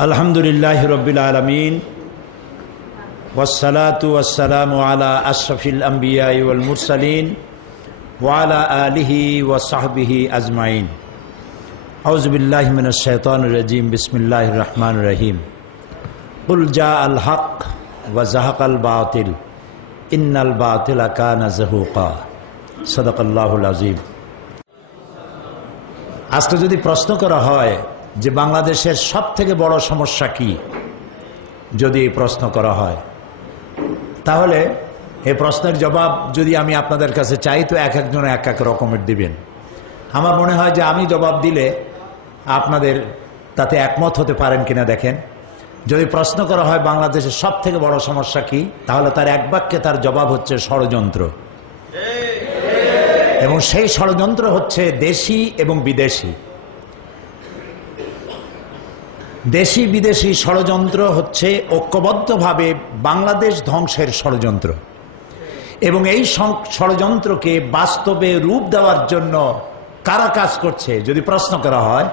আলহামদুলিল্লাহি রাব্বিল আলামিন ওয়াসসালাতু ওয়াসসালামু আলা আশরাফিল আম্বিয়া ওয়াল মুরসালিন ওয়া আলা আলিহি ওয়া সাহবিহি আজমাইন। আউযু বিল্লাহি মিনাশ শাইতানির রাজীম। বিসমিল্লাহির রহমানির রহিম। কুল জাআল হক ওয়া যাহাকাল বাতিল ইন্নাল বাতিলা কানা যাহুকা। সাদাকাল্লাহুল আযীম। আজকে যদি প্রশ্ন করা হয় যে বাংলাদেশের সবথেকে বড় সমস্যা কি, যদি এই প্রশ্ন করা হয়, তাহলে এই প্রশ্নের জবাব যদি আমি আপনাদের কাছে চাই তো এক একজন এক এক রকমের দিবেন। আমার মনে হয় যে আমি জবাব দিলে আপনাদের তাতে একমত হতে পারেন কিনা দেখেন। যদি প্রশ্ন করা হয় বাংলাদেশের সবথেকে বড় সমস্যা কি, তাহলে তার এক বাক্যে তার জবাব হচ্ছে ষড়যন্ত্র। এবং সেই ষড়যন্ত্র হচ্ছে দেশি এবং বিদেশি। দেশি বিদেশি ষড়যন্ত্র হচ্ছে ঐক্যবদ্ধভাবে বাংলাদেশ ধ্বংসের ষড়যন্ত্র। এবং এই ষড়যন্ত্রকে বাস্তবে রূপ দেওয়ার জন্য কারা কাজ করছে যদি প্রশ্ন করা হয়,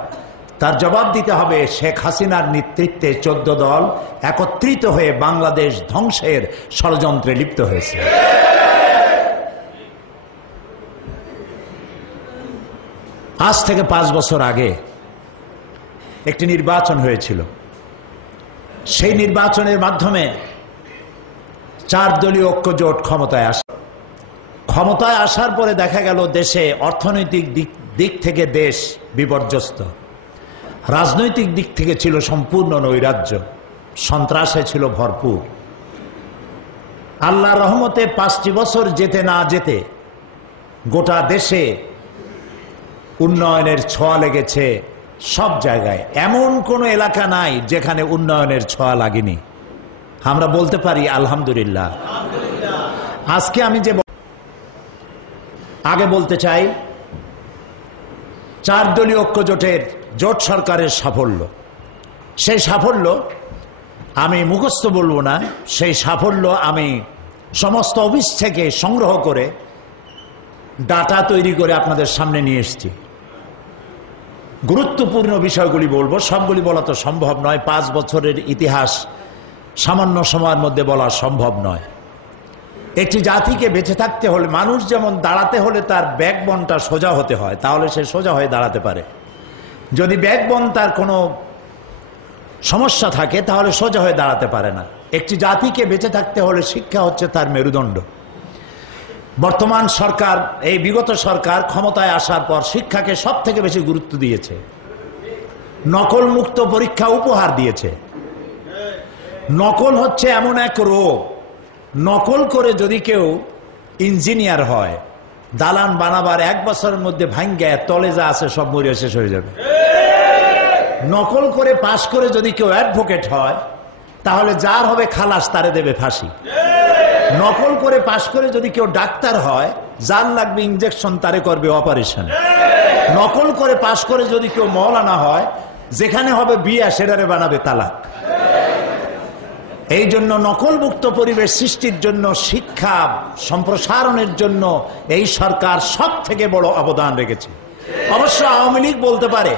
তার জবাব দিতে হবে শেখ হাসিনার নেতৃত্বে 14 দল একত্রিত হয়ে বাংলাদেশ ধ্বংসের ষড়যন্ত্রে লিপ্ত হয়েছে। আজ থেকে 5 বছর আগে একটি নির্বাচন হয়েছিল। সেই নির্বাচনের মাধ্যমে 4 দলীয় ঐক্যজোট ক্ষমতায় আসার পরে দেখা গেল দেশে অর্থনৈতিক দিক থেকে দেশ বিপর্যস্ত, রাজনৈতিক দিক থেকে ছিল সম্পূর্ণ নৈরাজ্য, সন্ত্রাসে ছিল ভরপুর। আল্লাহর রহমতে 5টি বছর যেতে না যেতে গোটা দেশে উন্নয়নের ছোঁয়া লেগেছে। সব জায়গায় এমন কোন এলাকা নাই যেখানে উন্নয়নের ছোঁয়া লাগেনি। আমরা বলতে পারি আলহামদুলিল্লাহ। আজকে আমি যে আগে বলতে চাই, 4 দলীয় ঐক্যজোটের জোট সরকারের সাফল্য, সেই সাফল্য আমি মুখস্থ বলবো না, সেই সাফল্য আমি সমস্ত অফিস থেকে সংগ্রহ করে ডাটা তৈরি করে আপনাদের সামনে নিয়ে এসেছি। গুরুত্বপূর্ণ বিষয়গুলি বলবো, সবগুলি বলা তো সম্ভব নয়। 5 বছরের ইতিহাস সামান্য সময়ের মধ্যে বলা সম্ভব নয়। একটি জাতিকে বেঁচে থাকতে হলে, মানুষ যেমন দাঁড়াতে হলে তার ব্যাকবোনটা সোজা হতে হয়, তাহলে সে সোজা হয়ে দাঁড়াতে পারে। যদি ব্যাকবোন তার কোনো সমস্যা থাকে তাহলে সোজা হয়ে দাঁড়াতে পারে না। একটি জাতিকে বেঁচে থাকতে হলে শিক্ষা হচ্ছে তার মেরুদণ্ড। বর্তমান সরকার, এই বিগত সরকার ক্ষমতায় আসার পর শিক্ষাকে সব থেকে বেশি গুরুত্ব দিয়েছে। নকল মুক্ত পরীক্ষা উপহার দিয়েছে। নকল হচ্ছে এমন এক রোগ, নকল করে যদি কেউ ইঞ্জিনিয়ার হয়, দালান বানাবার 1 বছরের মধ্যে ভাঙ্গে তলে যা আছে সব মরিয়া শেষ হয়ে যাবে। নকল করে পাশ করে যদি কেউ অ্যাডভোকেট হয়, তাহলে যার হবে খালাস তারে দেবে ফাঁসি। নকল করে পাশ করে যদি কেউ ডাক্তার হয়, যার লাগবে ইনজেকশন তারে করবে অপারেশন। নকল করে পাশ করে যদি কেউ মওলানা হয়, যেখানে হবে বিয়া সেটারে বানাবে তালাক। এই জন্য নকল মুক্ত পরিবেশ সৃষ্টির জন্য, শিক্ষা সম্প্রসারণের জন্য এই সরকার সব থেকে বড় অবদান রেখেছে। অবশ্য আওয়ামী লীগ বলতে পারে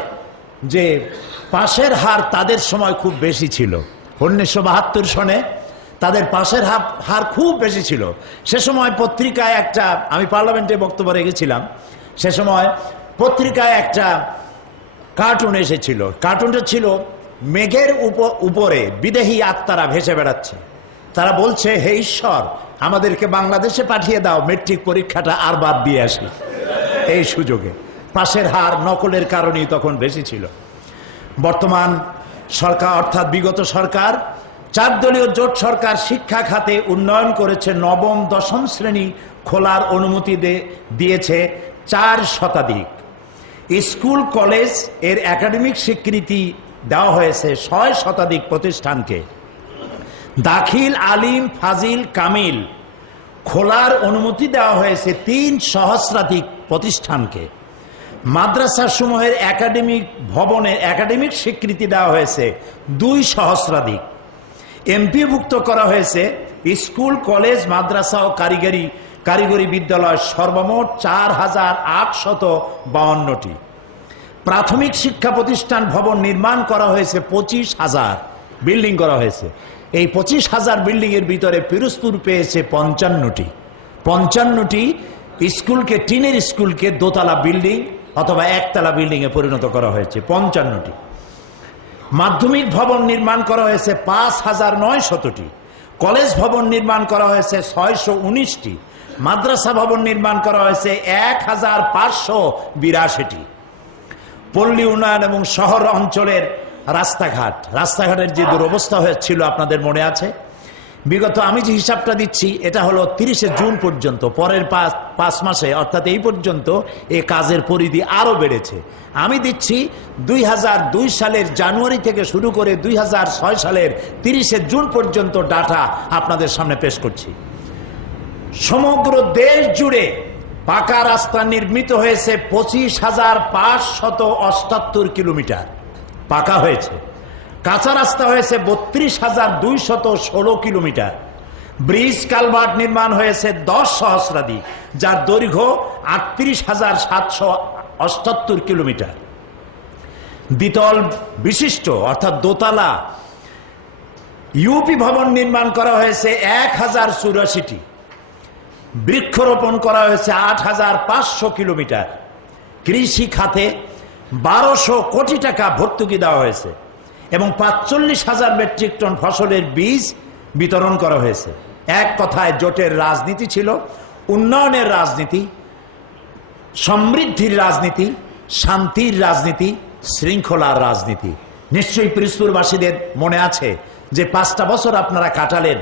যে পাশের হার তাদের সময় খুব বেশি ছিল। 1972 সনে তাদের পাশের হার খুব বেশি ছিল। সে সময় পত্রিকায় একটা, আমি পার্লামেন্টে বক্তব্য রেখেছিলাম, সে সময় পত্রিকায় একটা কার্টুন এসেছিল। কার্টুনটা ছিল মেঘের উপরে বিদেহী আত্মারা ভেসে বেড়াচ্ছে। তারা বলছে, হে ঈশ্বর, আমাদেরকে বাংলাদেশে পাঠিয়ে দাও, মেট্রিক পরীক্ষাটা আর বাদ দিয়ে আসি। এই সুযোগে পাশের হার নকলের কারণেই তখন বেশি ছিল। বর্তমান সরকার অর্থাৎ বিগত সরকার, 4 দলীয় জোট সরকার শিক্ষা খাতে উন্নয়ন করেছে। নবম দশম শ্রেণী খোলার অনুমতি দিয়েছে 4 শতাধিক। স্কুল কলেজ এর একাডেমিক স্বীকৃতি দেওয়া হয়েছে 6 শতাধিক প্রতিষ্ঠানকে। দাখিল, আলিম, ফাজিল, কামিল খোলার অনুমতি দেওয়া হয়েছে 3 সহস্রাধিক প্রতিষ্ঠানকে। মাদ্রাসা সমূহের একাডেমিক ভবনের একাডেমিক স্বীকৃতি দেওয়া হয়েছে 2 সহস্রাধিক। এমপিভুক্ত করা হয়েছে স্কুল, কলেজ, মাদ্রাসা ও কারিগরি বিদ্যালয় সর্বমোট 4852টি। প্রাথমিক শিক্ষা প্রতিষ্ঠান ভবন নির্মাণ করা হয়েছে 25,000 বিল্ডিং করা হয়েছে। এই 25,000 বিল্ডিং এর ভিতরে পিরোজপুর পেয়েছে 55টি স্কুলকে, টিনের স্কুলকে দোতলা বিল্ডিং অথবা একতলা বিল্ডিং এ পরিণত করা হয়েছে 55টি। মাধ্যমিক ভবন নির্মাণ করা হয়েছে 5,900টি, কলেজ ভবন নির্মাণ করা হয়েছে 619টি, মাদ্রাসা ভবন নির্মাণ করা হয়েছে 1,582টি। পল্লী উন্নয়ন এবং শহর অঞ্চলের রাস্তাঘাটের যে দুরবস্থা হয়েছিল আপনাদের মনে আছে। বিগত আমি যে হিসাবটা দিচ্ছি এটা হলো 30 জুন পর্যন্ত, পরের 5 মাসে অর্থাৎ এই পর্যন্ত এই কাজের পরিধি আরো বেড়েছে। আমি দিচ্ছি 2002 সালের জানুয়ারি থেকে শুরু করে 2006 সালের 30 জুন পর্যন্ত ডাটা আপনাদের সামনে পেশ করছি। সমগ্র দেশ জুড়ে পাকা রাস্তা নির্মিত হয়েছে 25,578 কিলোমিটার পাকা হয়েছে। কাঁচা রাস্তা হয়েছে 32,216 কিলোমিটার। ব্রিজ কালভার্ট নির্মাণ হয়েছে 10 সহস্রাধিক, যার দৈর্ঘ্য 38,778 কিলোমিটার। দ্বিতল বিশিষ্ট অর্থাৎ দোতলা ইউপি ভবন নির্মাণ করা হয়েছে 1,084টি। বৃক্ষরোপণ করা হয়েছে 8,500 কিলোমিটার। কৃষি খাতে 1200 কোটি টাকা ভর্তুকি দেওয়া হয়েছে এবং 45,000 মেট্রিক টন ফসলের বীজ বিতরণ করা হয়েছে। এক কথায় জোটের রাজনীতি ছিল উন্নয়নের রাজনীতি, সমৃদ্ধির রাজনীতি, শান্তির রাজনীতি, শৃঙ্খলার রাজনীতি। নিশ্চয়ই পিরোজপুরবাসীদের মনে আছে যে 5টা বছর আপনারা কাটালেন,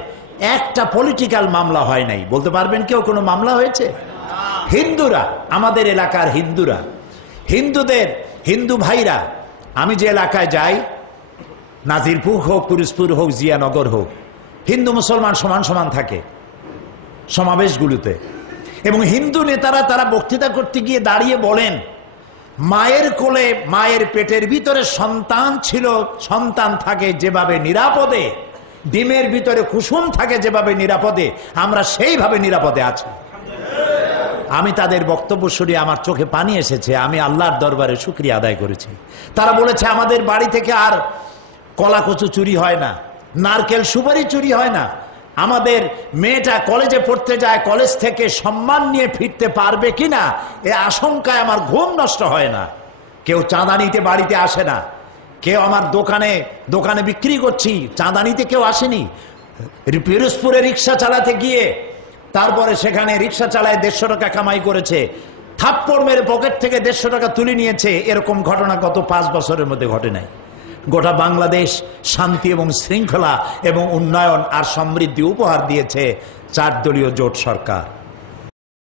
একটা পলিটিক্যাল মামলা হয় নাই। বলতে পারবেন কেউ কোনো মামলা হয়েছে? হিন্দুরা, আমাদের এলাকার হিন্দু ভাইরা, আমি যে এলাকায় যাই, নাজিরপুর হোক, পিরোজপুর হোক, জিয়ানগর হোক, হিন্দু মুসলমান সমান সমান থাকে সমাবেশগুলোতে। এবং হিন্দু নেতারা তারা বক্তৃতা করতে গিয়ে দাঁড়িয়ে বলেন, মায়ের কোলে মায়ের পেটের ভিতরে সন্তান থাকে যেভাবে নিরাপদে, ডিমের ভিতরে কুসুম থাকে যেভাবে নিরাপদে, আমরা সেইভাবে নিরাপদে আছি। আমি তাদের বক্তব্য শুনে আমার চোখে পানি এসেছে। আমি আল্লাহর দরবারে শুকরিয়া আদায় করেছি। তারা বলেছে আমাদের বাড়ি থেকে আর কলা কচু চুরি হয় না, নারকেল সুপারি চুরি হয় না, আমাদের মেয়েটা কলেজে পড়তে যায়, কলেজ থেকে সম্মান নিয়ে ফিরতে পারবে কিনা এ আশঙ্কায় আমার ঘুম নষ্ট হয় না। কেউ চাঁদা নিতে বাড়িতে আসে না, কেউ আমার দোকানে বিক্রি করছি চাঁদা নিতে কেউ আসেনি। পিরোজপুরে রিক্সা চালাতে গিয়ে তারপরে সেখানে রিক্সা চালায় 150 টাকা কামাই করেছে, থাপ্পড় মেরে পকেট থেকে 150 টাকা তুলে নিয়েছে। এরকম ঘটনা গত 5 বছরের মধ্যে ঘটে নাই। গোটা বাংলাদেশ শান্তি এবং শৃঙ্খলা এবং উন্নয়ন আর সমৃদ্ধি উপহার দিয়েছে 4 দলীয় জোট সরকার।